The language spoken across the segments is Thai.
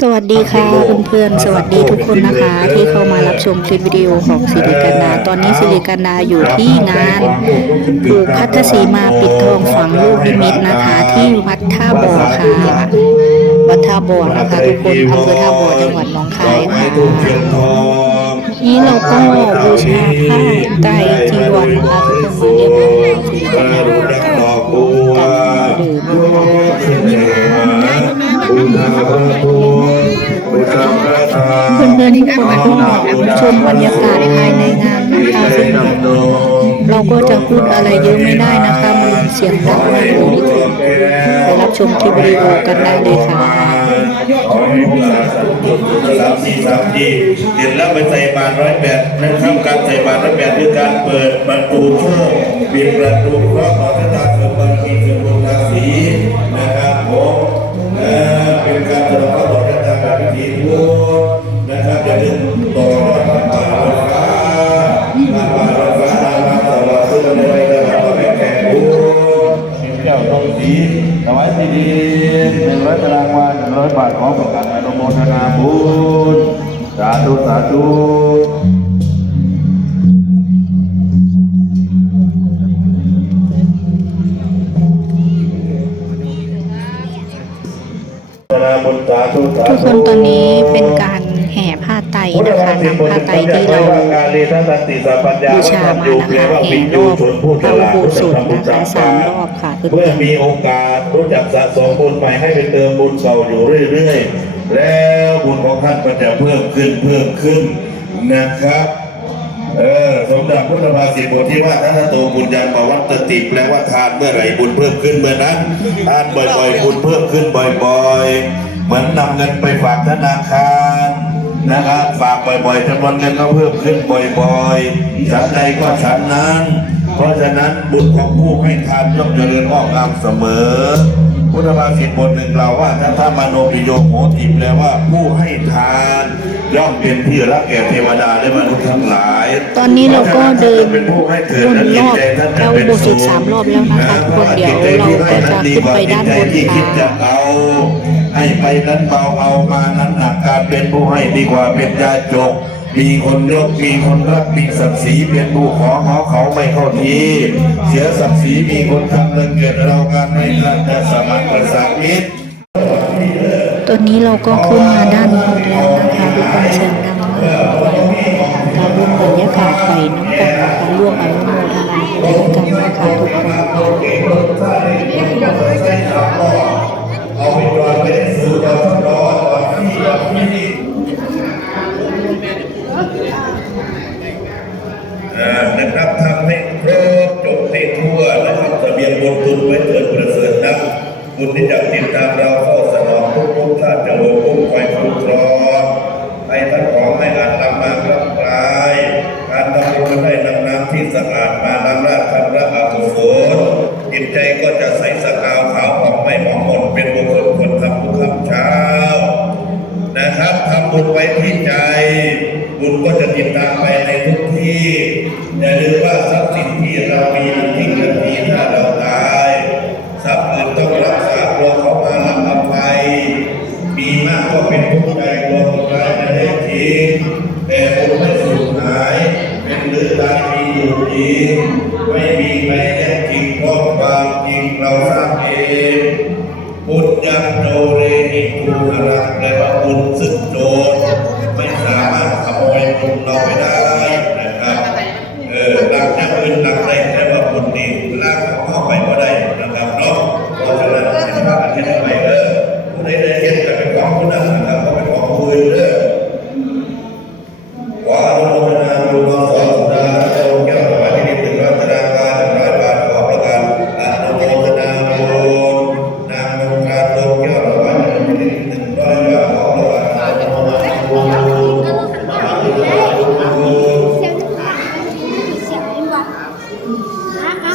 สวัสดีค่ะเพื่อนๆสวัสดีทุกคนนะคะ ที่เข้ามารับชมคลิปวิดีโอของสิริกันดาตอนนี้สิริกันดาอยู่ที่งานผูกพัทธสีมาปิดทองฝังลูกนิมิตนะคะ ที่วัดท่าบ่อค่ะวัดท่าบ่อนะคะทุกคนอำเภอท่าบ่อจังหวัดหนองคายค่ะนี่เราก็บูชาผ้าไตรจีวรนะคะทุกคนมาเรียบร้อยแล้วสิริกันดากันดื่ม เพื่อนๆทุกคนก็ชมบรรยากาศภายในงานนะคะซึ่งเราก็จะพูดอะไรเยอะไม่ได้นะคะมันเสียงดังมากเลยทุกคนไปรับชมคลิปวิดีโอกันได้เลยค่ะขอให้ผู้สาสาธุบุญสามสี่สามทีเดี๋ยวแล้วไปใส่บาตรร้อยแปดนะครับการใส่บาตรร้อยแปดคือการเปิดประตูโชคปิดประตูเคราะห์ขอท่านอาเกิดบารมีเกิดบุญราศีนะครับผม เป็นการฉลองพระบรมราชาพิธีพุทธนะครับอย่าลืมต่อรอดพระป่าลอยฟ้าระป่าลอยฟ้านามาตลอดซึ่งในวัยตลอดก็เป็นแขกผู้มีแก้วตรงสีถวายที่ดินหนึ่งร้อยตารางวาหนึ่งร้อยบาทขอประกาศอนุโมทนาบุญสาธุสาธุ ผ้าไตรนะคะนำผ้าไตรที่เราบูชามานะคะแห่รอบพระอุโบสถนะคะสามรอบค่ะเพื่เมื่ออนมีโอกาสรู้จักสะสมบุญใหม่ให้ไปเติมบุญเก่าอยู่เรื่อยๆ แล้วบุญของท่านก็จะเพิ่มขึ้นเพิ่มขึ้นนะครับเออสมดับพุทธภาษิตบทที่ว่าถ้าโตบุญญาณมาวัตติแปลว่าทานเมื่อไหร่บุญเพิ่มขึ้นเมื่อนั้นทานบ่อยๆบุญเพิ่มขึ้นบ่อยๆ เหมือนนำเงินไปฝากธนาคาร นะครับฝากบ่อยๆจำนวนเงินก็เพิ่มขึ้นบ่อยๆฉันใดก็ฉันนั้น เพราะฉะนั้นบุญของผู้ให้ทานย่อมเจริญงอกงามเสมอ พุทธภาษิตบทหนึ่งกล่าวว่าถ้าถ้ามโนปิโยโหติแปลว่าผู้ให้ทานย่อมเป็นที่รักแก่เทวดาและมนุษย์ทั้งหลายๆตอนนี้เราก็เดินเป็นผู้ให้เกิดวนและรจิตอบใจท่านพจะระอุเป็นโบสสุถขสามรอบแล้วนะคะทุกคนเดี๋ยวเราก็จะขึ้นไปด้านบนที่คิดจะค่ะเอา ให้ไปนั้นเบาเอามานั้นหนักการเป็นผู้ให้ดีกว่าเป็นยาจก มีคนยกมีคนรักมีศักดิ์ศรีเป็นผู้ขอขอเขาไม่เข้าทีเสียศักดิ์ศรีมีคนทำเรื่องเกิดเราการไม่รักแต่สมัครประสานมิตรตอนนี้เราก็ขึ้นมาด้านบนแล้วนะคะทุกคนเสียงดังมากการร่วมบรรยากาศไปน้ำกันการร่วมอนุโมทนาบุญด้วยกันนะคะทุกคน นะครับทำให้ครบจบให้ทั่วนะครับทะเบียนบนทุนไว้เกิดประเสริฐนะบุญที่จะติดตามเราเข้าสนองทุกทุกท่านจะโดนคุ้มคอยคุ้มครองให้ท่านของให้อาจนำมาครับกลายการทำบุญให้นำน้ำที่สะอาดมาล้างราดชำระอกุศลจิตใจก็จะใสสะกาวขาวผ่องไม่หมองหมนเป็นบุคคลคนทำทุกคำเช้า นะครับทำบุญไว้ที่ใจ บุญก็จะติดตามไปในทุกที่ ที่เรามีนั้นทิ้งทันทีถ้าเราตายทรัพย์อื่นต้องรักษาตัวเขามารับอภัยมีมากก็เป็นทุกข์ใจกลัวคนร้ายจะได้ทิ้งแต่บุญไม่สูญหาย เป็นหรือตายมีอยู่จริงไม่มีใครแท้จริงเพราะความจริงเราสร้างเองบุญยังโดเรหิตูรักแปลว่าบุญซึ่งโจรไม่สามารถขโมยบุญเราไปได้ ห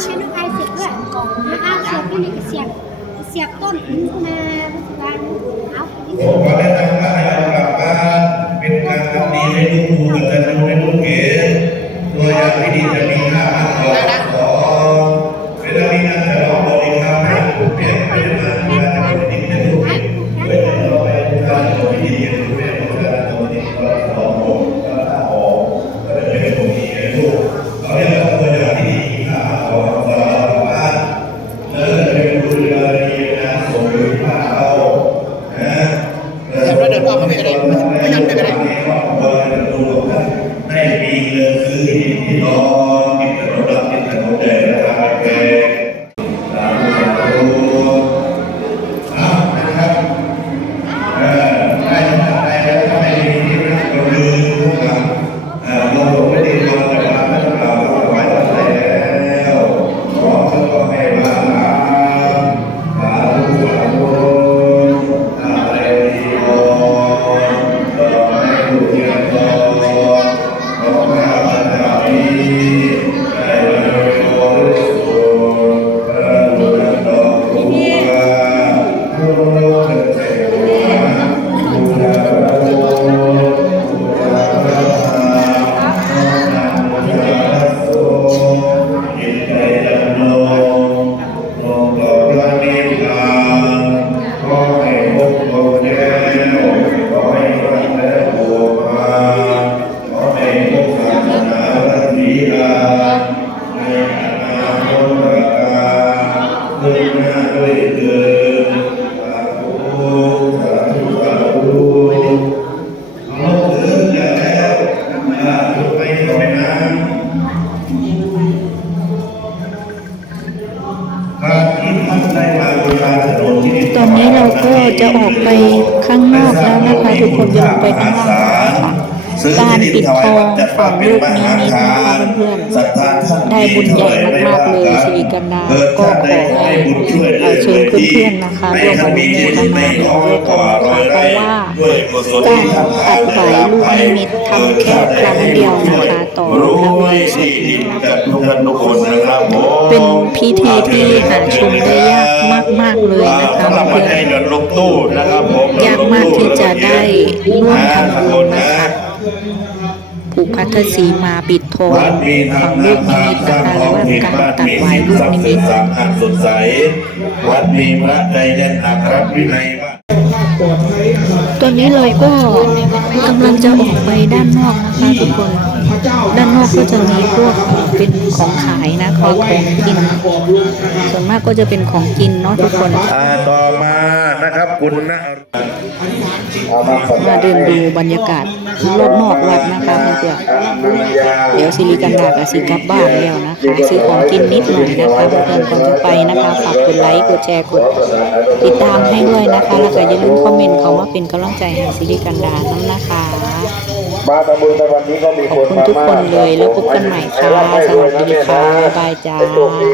นะคะใช้ลูกไอเสียบด้วยนะคะเสียบที่นี่ก็เสียบเสียบต้นมาวันเอาที่ผมขอแนะนำว่าให้เอากลับบ้านเป็นการทำดีให้ลูกดูกับจะดูให้ลูกเก๋ตัวอย่างที่ดีจะมี ตอนนี้เราก็จะออกไปข้างนอกแล้วนะคะทุกคนจะลงไปข้างนอกแล้วนะคะการปิดทองฝังลูกนิมิตนะคะเพื่อนๆ ได้บุญใหญ่มากๆเลยสิริกันดาก็ขอให้เอ่อเชิญเพื่อนๆนะคะร่วมอนุโมทนาด้วยกันนะคะเพราะว่าการตัดไหวลูกนิมิตทำแค่ครั้งเดียวนะคะต่อพระอุโบสถกับทุกท่านทุกคนนะครับผมเป็นพิธีที่หาชมได้ยากมากๆเลยนะคะสำหรับวัเพื่นอนนี้เดินลงตู้นะครับผมๆยากมากที่จะได้ร่วมทำบุญนะคะผูกพั ทธสีมาปิดทองวัดมีทาฝั่งงลูกนิมิตสร้านะงคะขหอรืงอว่าผิดการบ้านตัดมีไว้สิ่งลูกศักนิดิ์สิทธิ์สามอันสมิตดใส วัดมีพระใจแน่นอัครวินัยว่าตอนนี้เราก็กำลังจะออกไปด้านนอกนะคะทุกคน ด้านนอกก็จะมีพวกเอ่อเป็นของขายนะของของกิน ส่วนมากก็จะเป็นของกินเนาะทุกคนอ่าต่อมานะครับคุณนะมาเดินดูบรรยากาศรอบนอกวัดนะคะเพื่อนๆเดี๋ยวสิริกันดากับสิกลับบ้านแล้วนะคะซื้อของกินนิดหน่อยนะคะเพื่อนๆก่อนจะไปนะคะฝากกดไลค์กดแชร์กดติดตามให้ด้วยนะคะแล้วก็อย่าลืมคอมเมนต์เขาว่าเป็นกำลังใจให้สิริกันดาน้ำนะคะ มาทำบุญในวันนี้ก็มีขคอบนคุณมาทุกคนเลยแล้วพบกันใหม่ค่ะ สวัสดีค่ะบ๊ายบายจ้าให้โชคดี